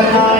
Bye.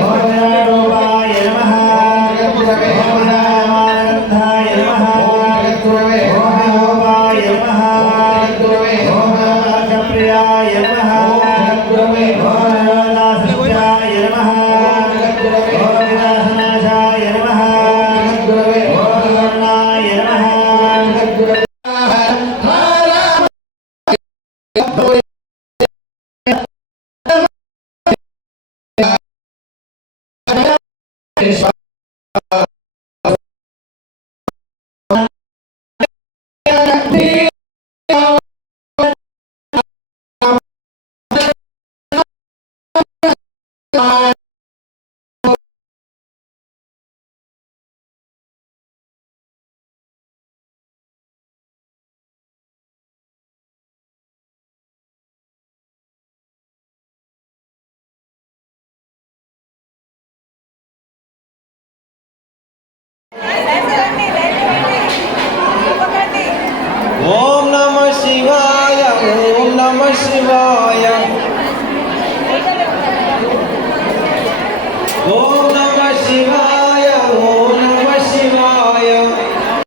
Thank you. शिवाय ॐ नमः शिवाय ॐ